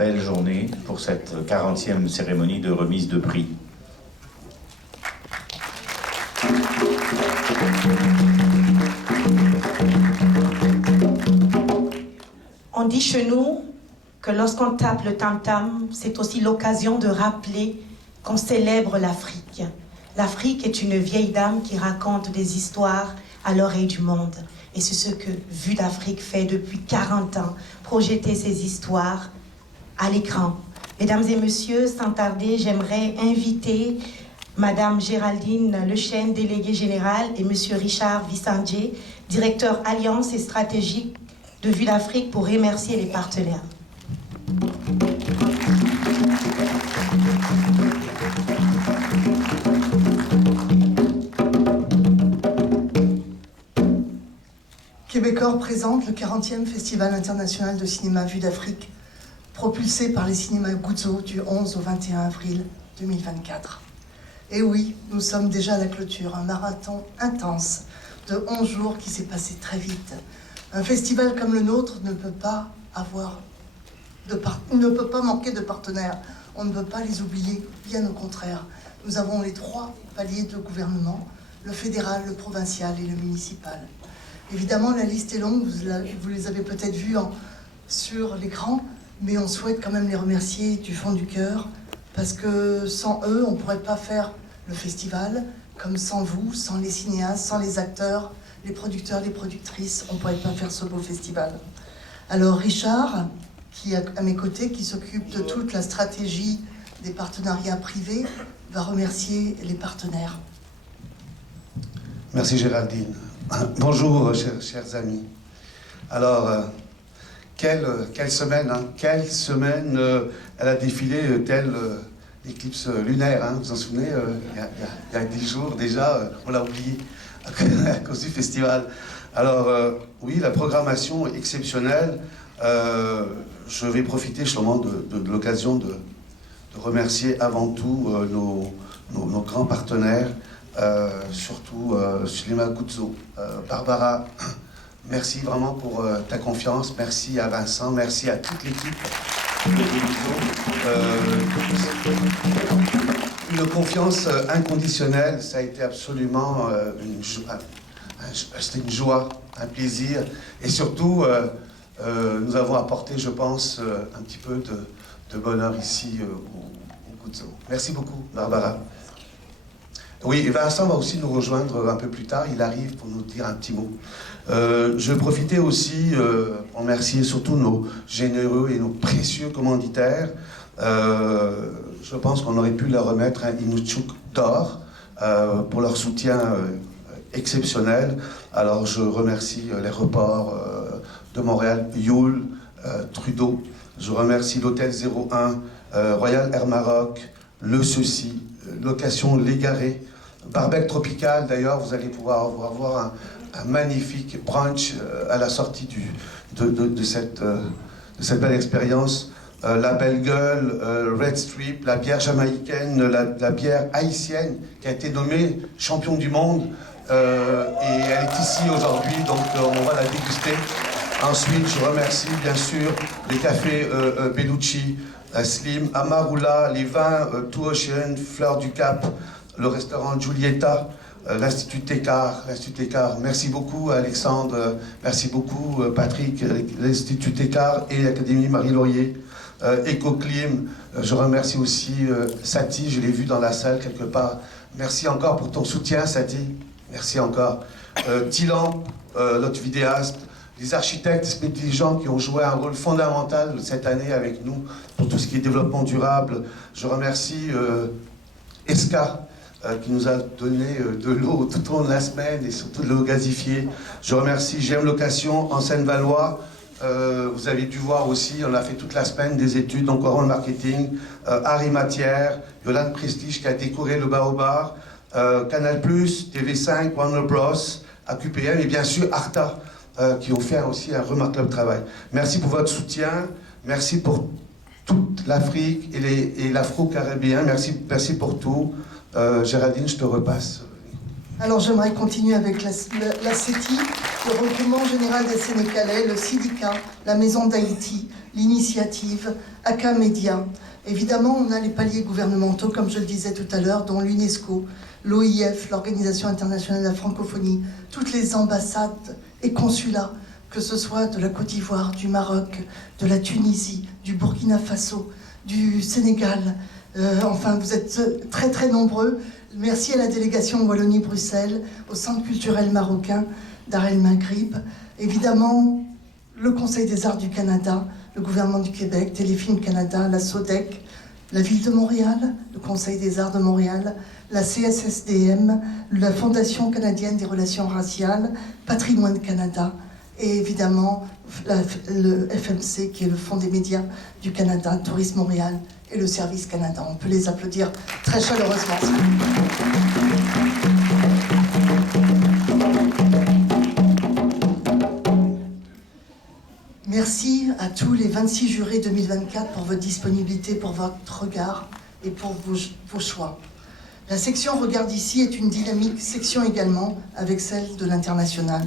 belle journée pour cette 40e cérémonie de remise de prix. On dit chez nous que lorsqu'on tape le tam-tam, c'est aussi l'occasion de rappeler qu'on célèbre l'Afrique. L'Afrique est une vieille dame qui raconte des histoires à l'oreille du monde. Et c'est ce que Vue d'Afrique fait depuis 40 ans, projeter ces histoires à l'écran. Mesdames et messieurs, sans tarder, j'aimerais inviter Madame Géraldine Lechêne, déléguée générale, et Monsieur Richard Vissandje, directeur Alliance et stratégique de Vue d'Afrique, pour remercier les partenaires. Québecor présente le 40e Festival international de cinéma Vue d'Afrique, propulsé par les cinémas Guzzo du 11 au 21 avril 2024. Et oui, nous sommes déjà à la clôture, un marathon intense de 11 jours qui s'est passé très vite. Un festival comme le nôtre ne peut pas manquer de partenaires. On ne peut pas les oublier, bien au contraire. Nous avons les 3 paliers de gouvernement, le fédéral, le provincial et le municipal. Évidemment, la liste est longue, vous les avez peut-être vus sur l'écran, mais on souhaite quand même les remercier du fond du cœur, parce que sans eux, on ne pourrait pas faire le festival, comme sans vous, sans les cinéastes, sans les acteurs, les producteurs, les productrices, on ne pourrait pas faire ce beau festival. Alors Richard, qui est à mes côtés, qui s'occupe de toute la stratégie des partenariats privés, va remercier les partenaires. Merci Géraldine. Bonjour chers amis. Alors, quelle semaine, hein, quelle semaine elle a défilé telle éclipse lunaire, hein, vous vous en souvenez, il y a 10 jours déjà, on l'a oublié à cause du festival. Alors, oui, la programmation est exceptionnelle. Je vais profiter justement de l'occasion de remercier avant tout nos grands partenaires, surtout Cinéma Guzzo. Barbara, merci vraiment pour ta confiance. Merci à Vincent, merci à toute l'équipe de Guzzo. Une confiance inconditionnelle, ça a été absolument c'était une joie, un plaisir. Et surtout, nous avons apporté, je pense, un petit peu de bonheur ici au Guzzo. Merci beaucoup, Barbara. Oui, et Vincent va aussi nous rejoindre un peu plus tard, il arrive pour nous dire un petit mot. Je profitais aussi pour remercier surtout nos généreux et nos précieux commanditaires. Je pense qu'on aurait pu leur remettre un Inukshuk d'or pour leur soutien exceptionnel. Alors je remercie l'aéroport de Montréal, Youl, Trudeau. Je remercie l'Hôtel 01, Royal Air Maroc, Le Ceci, Location Légaré, Barbec Tropical. D'ailleurs, vous allez pouvoir avoir un magnifique brunch à la sortie de cette belle expérience. La Belle Gueule, Red Strip, la bière jamaïcaine, la bière haïtienne qui a été nommée champion du monde. Et elle est ici aujourd'hui, donc on va la déguster. Ensuite, je remercie bien sûr les cafés Bellucci, Slim, Amarula, les vins Two Ocean, Fleur du Cap, le restaurant Giulietta, l'Institut Técart. Merci beaucoup Alexandre, merci beaucoup Patrick, l'Institut Técart et l'Académie Marie-Laurier, Ecoclim. Je remercie aussi Sati, je l'ai vu dans la salle quelque part. Merci encore pour ton soutien Sati, merci encore. Tilan, notre vidéaste, les architectes intelligents qui ont joué un rôle fondamental cette année avec nous pour tout ce qui est développement durable. Je remercie ESCA qui nous a donné de l'eau tout au long de la semaine et surtout de l'eau gazifiée. Je remercie GM Location en Seine-Valois. Vous avez dû voir aussi, on a fait toute la semaine des études, donc Orange Marketing, Harry Matière, Yolande Prestige qui a décoré le Baobab, Canal+, TV5, Warner Bros, AQPM et bien sûr Arta. Qui ont fait aussi un remarquable travail. Merci pour votre soutien, merci pour toute l'Afrique et l'Afro-Caribéen, merci pour tout. Géraldine, je te repasse. Alors j'aimerais continuer avec la CETI, le regroupement général des Sénégalais, le Syndicat, la Maison d'Haïti, l'initiative AK Média. Évidemment, on a les paliers gouvernementaux, comme je le disais tout à l'heure, dont l'UNESCO, l'OIF, l'Organisation internationale de la francophonie, toutes les ambassades et consulats, que ce soit de la Côte d'Ivoire, du Maroc, de la Tunisie, du Burkina Faso, du Sénégal. Enfin, vous êtes très très nombreux. Merci à la délégation Wallonie-Bruxelles, au Centre culturel marocain d'Ar el Maghrib. Évidemment, le Conseil des arts du Canada, le gouvernement du Québec, Téléfilm Canada, la SODEC, la Ville de Montréal, le Conseil des arts de Montréal, la CSSDM, la Fondation canadienne des relations raciales, Patrimoine Canada et évidemment le FMC qui est le Fonds des médias du Canada, Tourisme Montréal et le Service Canada. On peut les applaudir très chaleureusement. Merci à tous les 26 jurés 2024 pour votre disponibilité, pour votre regard et pour vos choix. La section Regarde ici est une dynamique section également avec celle de l'international.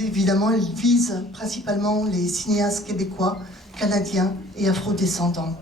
Évidemment, elle vise principalement les cinéastes québécois, canadiens et afro-descendants.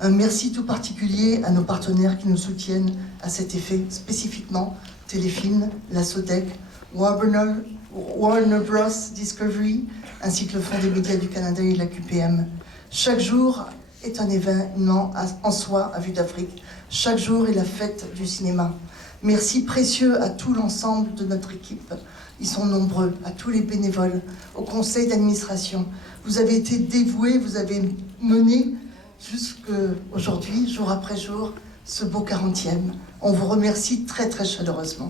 Un merci tout particulier à nos partenaires qui nous soutiennent à cet effet, spécifiquement Téléfilm, la SODEC, Warner Bros. Discovery, ainsi que le Fonds des médias du Canada et la QPM. Chaque jour est un événement en soi à Vue d'Afrique. Chaque jour est la fête du cinéma. Merci précieux à tout l'ensemble de notre équipe. Ils sont nombreux, à tous les bénévoles, au conseil d'administration. Vous avez été dévoués, vous avez mené jusqu'aujourd'hui, jour après jour, ce beau 40e. On vous remercie très très chaleureusement.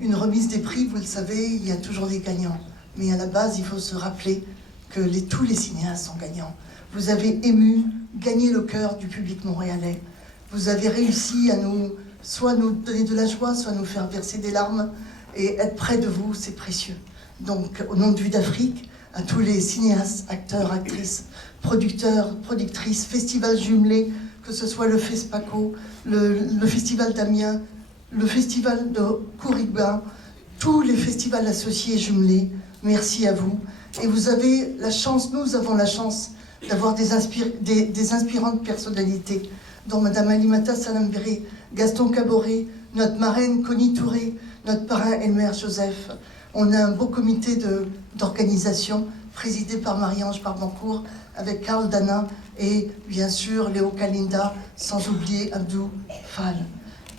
Une remise des prix, vous le savez, il y a toujours des gagnants. Mais à la base, il faut se rappeler que tous les cinéastes sont gagnants. Vous avez gagné le cœur du public montréalais. Vous avez réussi à soit nous donner de la joie, soit nous faire verser des larmes. Et être près de vous, c'est précieux. Donc, au nom de Vue d'Afrique, à tous les cinéastes, acteurs, actrices, producteurs, productrices, festivals jumelés, que ce soit le FESPACO, le Festival d'Amiens, le Festival de Courriba, tous les festivals associés et jumelés, merci à vous. Et vous avez la chance, nous avons la chance d'avoir des inspirantes personnalités, dont Madame Alimata Salambéré, Gaston Caboret, notre marraine Connie Touré, notre parrain Elmer Joseph. On a un beau comité d'organisation présidé par Marie-Ange Barbancourt, avec Karl Dana et bien sûr Léo Kalinda, sans oublier Abdou Fall.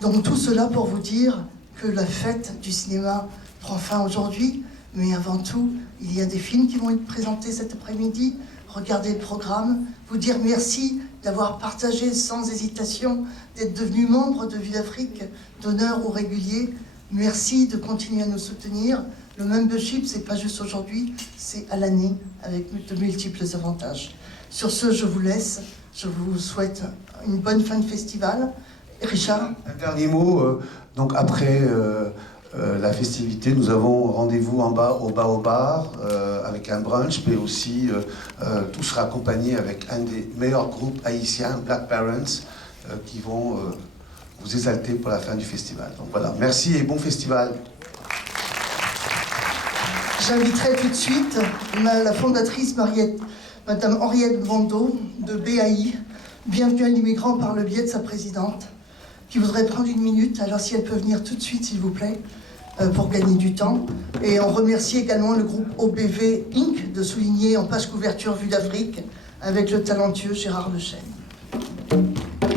Donc tout cela pour vous dire que la fête du cinéma prend fin aujourd'hui, mais avant tout, il y a des films qui vont être présentés cet après-midi. Regardez le programme, vous dire merci d'avoir partagé sans hésitation, d'être devenu membre de Vue d'Afrique, d'honneur ou régulier. Merci de continuer à nous soutenir. Le membership, c'est pas juste aujourd'hui, c'est à l'année, avec de multiples avantages. Sur ce, je vous laisse. Je vous souhaite une bonne fin de festival. Richard ? Un dernier mot. Donc après la festivité, nous avons rendez-vous en bas au bar avec un brunch, mais aussi tout sera accompagné avec un des meilleurs groupes haïtiens, Black Parents, qui vont vous exalter pour la fin du festival. Donc voilà, merci et bon festival. J'inviterai tout de suite la fondatrice Madame Henriette Bandeau de BAI, Bienvenue à l'immigrant par le biais de sa présidente, qui voudrait prendre une minute. Alors si elle peut venir tout de suite, s'il vous plaît, pour gagner du temps. Et on remercie également le groupe OBV Inc. de souligner en page couverture Vue d'Afrique avec le talentueux Gérard Lechêne.